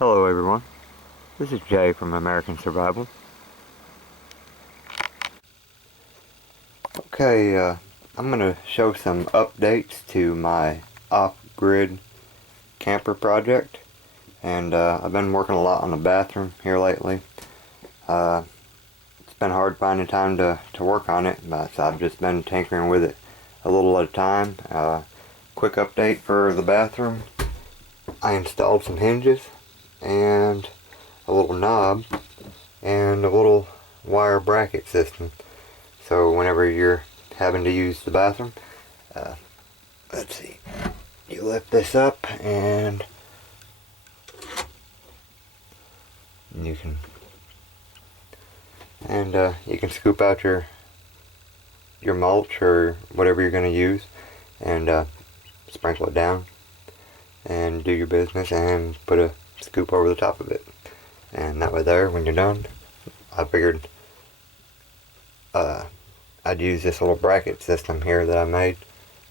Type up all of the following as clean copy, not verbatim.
Hello everyone, this is Jay from American Survival. Okay, I'm going to show some updates to my off-grid camper project, and I've been working a lot on the bathroom here lately. It's been hard finding time to work on it, but so I've just been tinkering with it a little at a time. Quick update for the bathroom. I installed some hinges and a little knob and a little wire bracket system, so whenever you're having to use the bathroom, let's see, you lift this up and you can scoop out your mulch or whatever you're going to use and sprinkle it down and do your business and put a scoop over the top of it, and that way there, when you're done, I figured I'd use this little bracket system here that I made.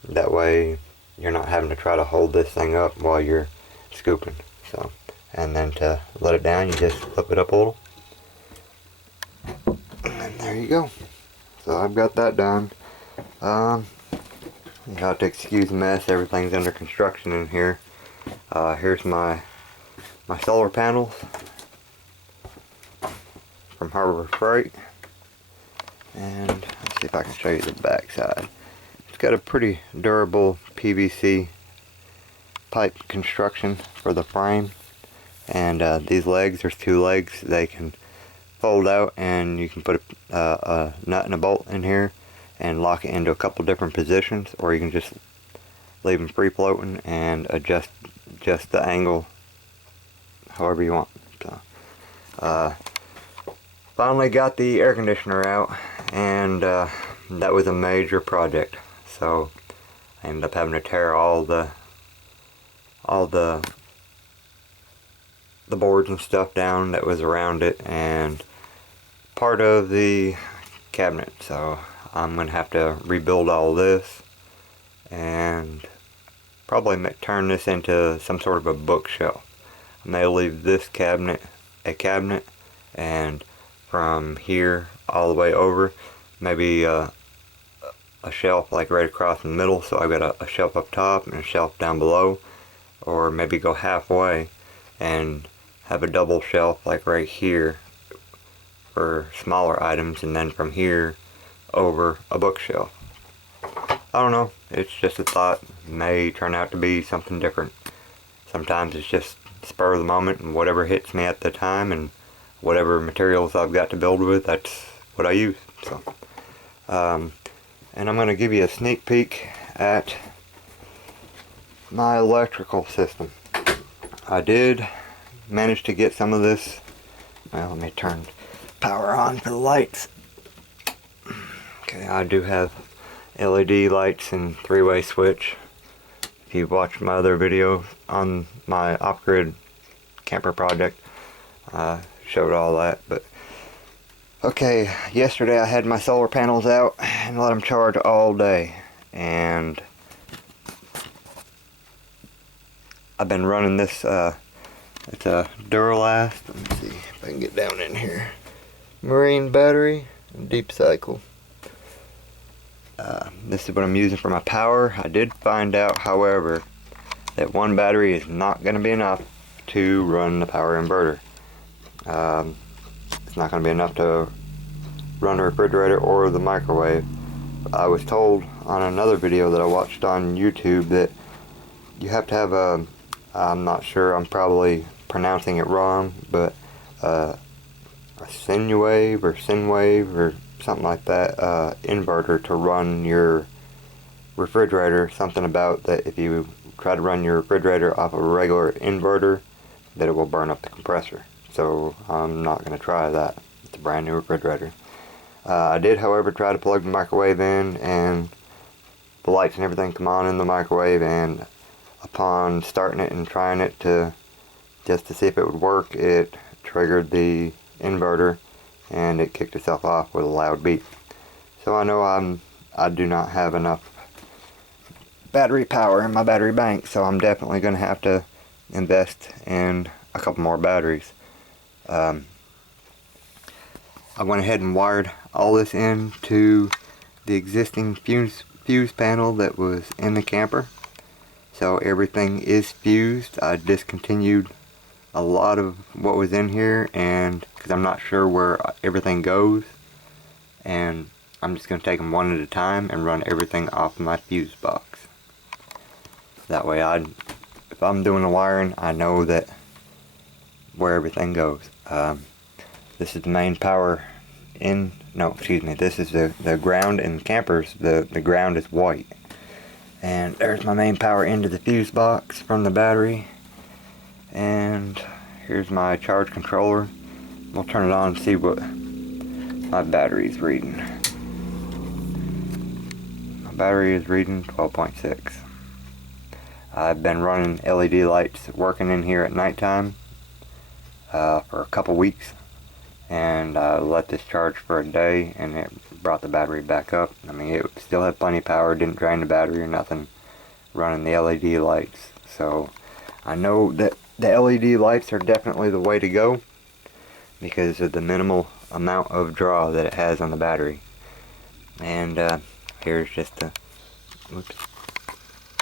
That way you're not having to try to hold this thing up while you're scooping. So, and then to let it down, you just flip it up a little, and there you go. So I've got that done. You have to excuse the mess, everything's under construction in here. Here's my solar panels from Harbor Freight, and let's see if I can show you the back side. It's got a pretty durable PVC pipe construction for the frame, and these legs, there's two legs, they can fold out and you can put a nut and a bolt in here and lock it into a couple different positions, or you can just leave them free floating and adjust the angle however you want. So, finally got the air conditioner out, and that was a major project. So I ended up having to tear all the boards and stuff down that was around it and part of the cabinet. So I'm gonna have to rebuild all this and probably turn this into some sort of a bookshelf. I may leave this cabinet a cabinet, and from here all the way over, maybe a shelf like right across the middle, so I've got a shelf up top and a shelf down below, or maybe go halfway and have a double shelf like right here for smaller items, and then from here over a bookshelf. I don't know, it's just a thought. It may turn out to be something different. Sometimes it's just spur of the moment, and whatever hits me at the time and whatever materials I've got to build with, that's what I use. So, and I'm going to give you a sneak peek at my electrical system. I did manage to get some of this. Well, let me turn power on for the lights. Okay, I do have LED lights and three-way switch. If you've watched my other video on my off-grid camper project, showed all that. But okay, yesterday I had my solar panels out and let them charge all day, and I've been running this it's a Duralast, let me see if I can get down in here, marine battery, deep cycle. This is what I'm using for my power. I did find out, however, that one battery is not going to be enough to run the power inverter. It's not going to be enough to run the refrigerator or the microwave. I was told on another video that I watched on YouTube that you have to have a, I'm not sure, I'm probably pronouncing it wrong, but a Sinwave or something like that, inverter to run your refrigerator. Something about that if you try to run your refrigerator off of a regular inverter, that it will burn up the compressor. So I'm not going to try that. It's a brand new refrigerator. I did, however, try to plug the microwave in, and the lights and everything come on in the microwave, and upon starting it and trying it just to see if it would work, it triggered the inverter and it kicked itself off with a loud beep. So I know I do not have enough battery power in my battery bank, so I'm definitely going to have to invest in a couple more batteries. I went ahead and wired all this into the existing fuse panel that was in the camper. So everything is fused. I discontinued a lot of what was in here, and because I'm not sure where everything goes, and I'm just going to take them one at a time and run everything off my fuse box. That way if I'm doing the wiring, I know that where everything goes. This is the main power this is the ground in campers. The ground is white. And there's my main power into the fuse box from the battery. And here's my charge controller. We'll turn it on and see what my battery is reading. My battery is reading 12.6. I've been running LED lights working in here at nighttime for a couple weeks, and I let this charge for a day and it brought the battery back up. I mean, it still had plenty of power, didn't drain the battery or nothing, running the LED lights. So I know that the LED lights are definitely the way to go because of the minimal amount of draw that it has on the battery. And here's just a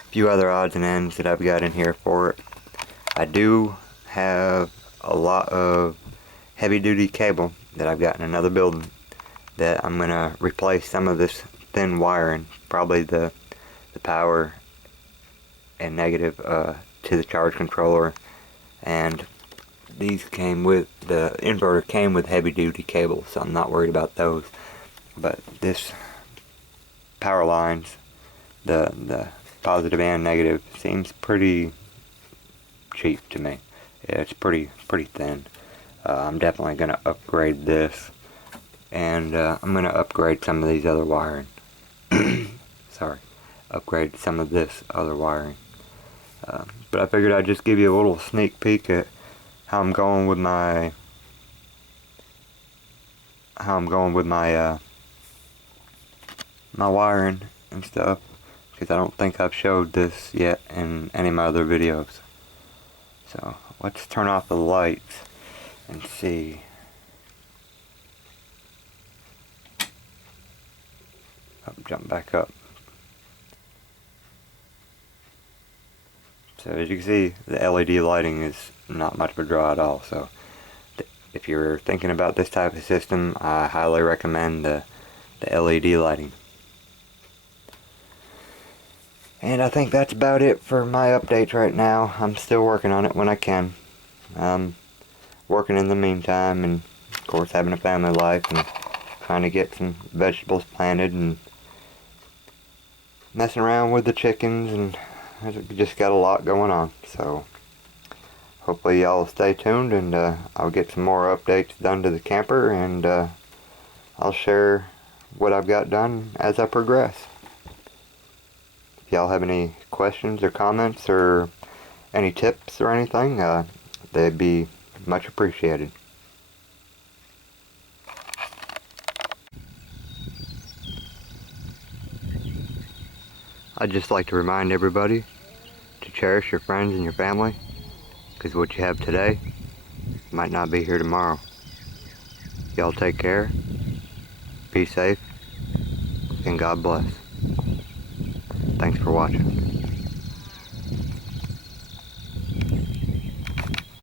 few other odds and ends that I've got in here for it. I do have a lot of heavy duty cable that I've got in another building that I'm gonna replace some of this thin wiring, probably the power and negative to the charge controller. And these came with, the inverter came with heavy duty cables, so I'm not worried about those. But this power lines, the positive and negative, seems pretty cheap to me. It's pretty thin. I'm definitely going to upgrade this, and I'm going to upgrade some of these other wiring. Sorry, upgrade some of this other wiring. But I figured I'd just give you a little sneak peek at how I'm going with my my wiring and stuff, because I don't think I've showed this yet in any of my other videos. So let's turn off the lights and see. Jump back up. So as you can see, the LED lighting is not much of a draw at all. So if you're thinking about this type of system, I highly recommend the LED lighting. And I think that's about it for my updates right now. I'm still working on it when I can. Working in the meantime, and of course having a family life and trying to get some vegetables planted and messing around with the chickens, and I've just got a lot going on. So hopefully y'all stay tuned, and I'll get some more updates done to the camper, and I'll share what I've got done as I progress. If y'all have any questions or comments or any tips or anything, they'd be much appreciated. I'd just like to remind everybody to cherish your friends and your family, because what you have today might not be here tomorrow. Y'all take care, be safe, and God bless. Thanks for watching.